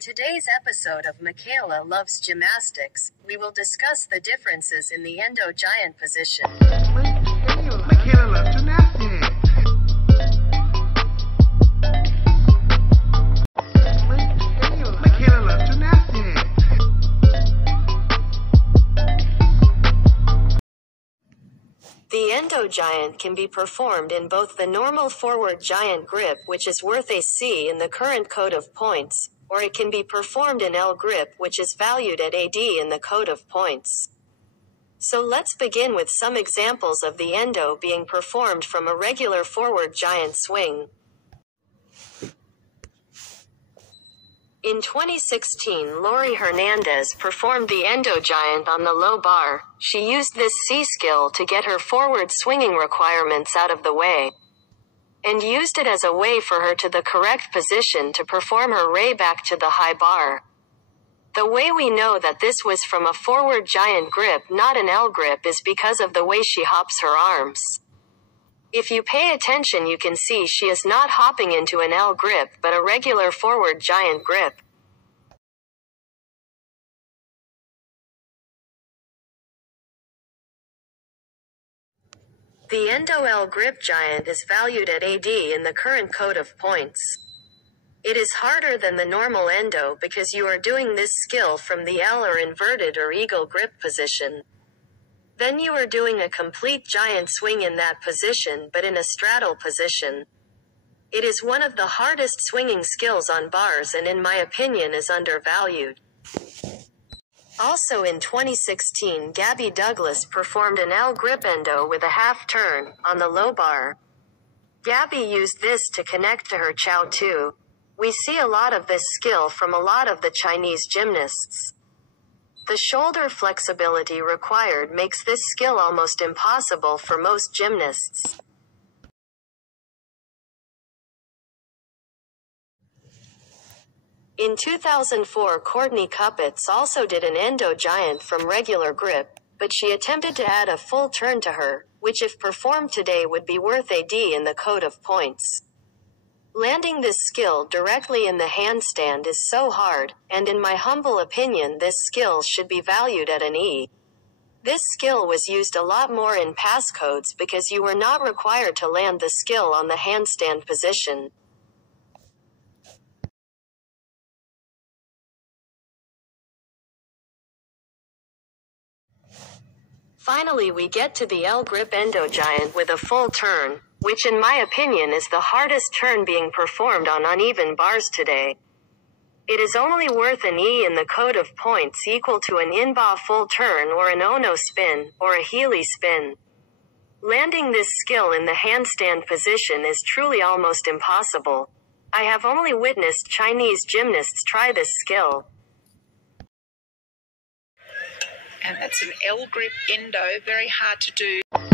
today's episode of Michaela Loves Gymnastics, we will discuss the differences in the Endo Giant position. Michaela Loves Gymnastics. Michaela Loves Gymnastics. The Endo Giant can be performed in both the normal forward giant grip, which is worth a C in the current code of points, or it can be performed in L grip, which is valued at AD in the code of points. So let's begin with some examples of the endo being performed from a regular forward giant swing. In 2016, Lori Hernandez performed the Endo Giant on the low bar. She used this C skill to get her forward swinging requirements out of the way, and used it as a way for her to the correct position to perform her ray back to the high bar. The way we know that this was from a forward giant grip, not an L grip, is because of the way she hops her arms. If you pay attention, you can see she is not hopping into an L grip but a regular forward giant grip. The Endo L grip giant is valued at AD in the current code of points. It is harder than the normal endo because you are doing this skill from the L or inverted or eagle grip position. Then you are doing a complete giant swing in that position but in a straddle position. It is one of the hardest swinging skills on bars and in my opinion is undervalued. Also in 2016, Gabby Douglas performed an L grip endo with a half turn on the low bar. Gabby used this to connect to her Chow Tu. We see a lot of this skill from a lot of the Chinese gymnasts. The shoulder flexibility required makes this skill almost impossible for most gymnasts. In 2004, Courtney Cuppets also did an Endo Giant from regular grip, but she attempted to add a full turn to her, which if performed today would be worth a D in the code of points. Landing this skill directly in the handstand is so hard, and in my humble opinion this skill should be valued at an E. This skill was used a lot more in passcodes because you were not required to land the skill on the handstand position. Finally, we get to the L grip Endo Giant with a full turn, which in my opinion is the hardest turn being performed on uneven bars today. It is only worth an E in the code of points equal to an in-ba full turn or an Ono spin, or a Healy spin. Landing this skill in the handstand position is truly almost impossible. I have only witnessed Chinese gymnasts try this skill. And that's an L grip endo, very hard to do.